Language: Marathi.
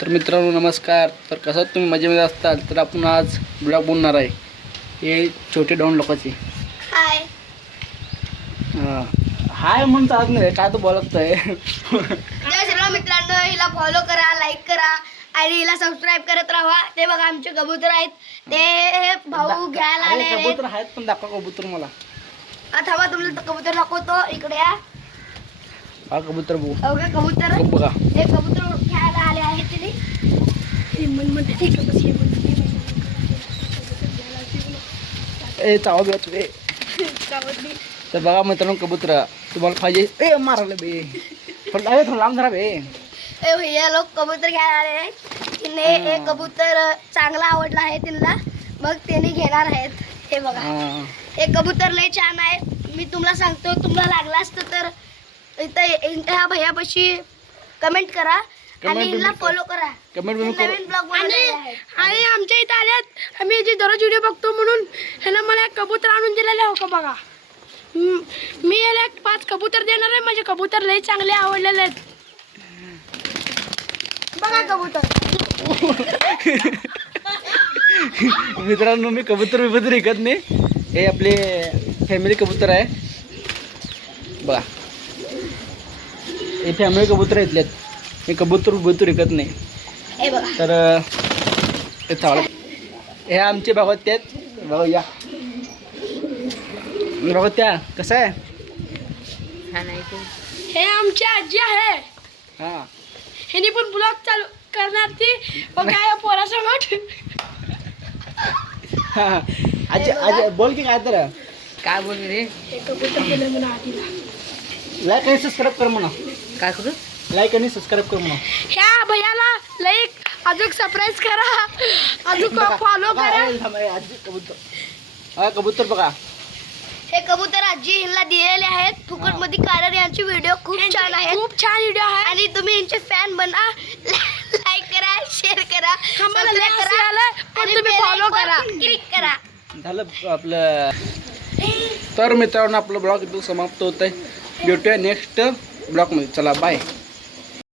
तर मित्रांनो नमस्कार. तर कसं तुम्ही मजेमध्ये असताल तर आपण आज ब्लॉग बनणार आहे. हे छोटे डाऊन लोकांचे हाय हाय म्हणून चालत नाही, काय तो बोलत आहे. जय श्रीराम मित्रांनो, हिला फॉलो करा, लाईक करा आणि हिला सबस्क्राईब करत राहा. ते बघा आमचे कबूतर आहेत, ते भाऊ घ्यायला आले आहेत. कबूतर आहेत पण दाखवा कबूतर मला. थांबा तुम्हाला कबूतर दाखवतो. इकडे या. हा कबूतर बघू. ओके कबूतर बघा हे कबूतर घ्यायला आले आहेत तिने. ए चावा बे तू ए. तर बघा मित्रांनो कबूतर तुम्हाला पाहिजे. ए मारायला बे थोडं लांब धरा बे. भैया लोक कबूतर घ्यायला आले आहेत. तिने हे कबूतर चांगला आवडला आहे त्यांना, मग त्यांनी घेणार आहेत. हे बघा हे कबूतर लय छान आहे. मी तुम्हाला सांगतो, तुम्हाला लागला असतं तर इथं ह्या भैयापाशी कमेंट करा आणि हिला फॉलो करा. कमेंट नवीन ब्लॉग आणि आमच्या इथं आल्यात, आम्ही जे दररोज व्हिडिओ बघतो म्हणून ह्याला मला एक कबूतर आणून दिलेले हो का बघा. मी याला एक 5 कबूतर देणार आहे. माझे कबूतर लय चांगले आवडलेले आहेत. बघा कबूतर. मित्रांनो मी कबूतर विकत नाही, हे आपले फॅमिली कबूतर आहे. बघा हे फॅमिली कबूतर इथलेत. मी कबूतर विकत नाही. हे बघा तर ते चावलं. हे आमचे भागवत त्यात बघा. या बघा त्या कसं आहे. हे आमची आजी आहे. हां ह्यानी पण ब्लॉग चालू करणार ती. मग काय पोरासमोर हां आजी आजी बोल की काय तर काय बोल रे. हे कबूतर दिलं म्हणा आजीला. लाईक आणि सबस्क्राईब कर म्हणा. काय करू. लाईक आणि सबस्क्राईब कर म्हणा. ह्या भैयाला लाईक अजून सरप्राईज करा, अजून फॉलो करा. आजी कबूतर हा कबूतर बघा. हे कबूतर आजी हिला दिलेले आहेत फुकट मध्ये, कारण यांचे व्हिडिओ खूप छान आहेत. खूप छान व्हिडिओ आहे. आणि तुम्ही यांचे फॅन बना. लाईक करा, शेअर करा, आम्हाला सबस्क्राईब लय हसू आलं, पण आणि तुम्ही bell follow icon करा. क्लिक करा. झालं आपलं. तर मित्रांनो आपलं ब्लॉग इथं समाप्त होत आहे. भेटूया नेक्स्ट ब्लॉगमध्ये. चला बाय.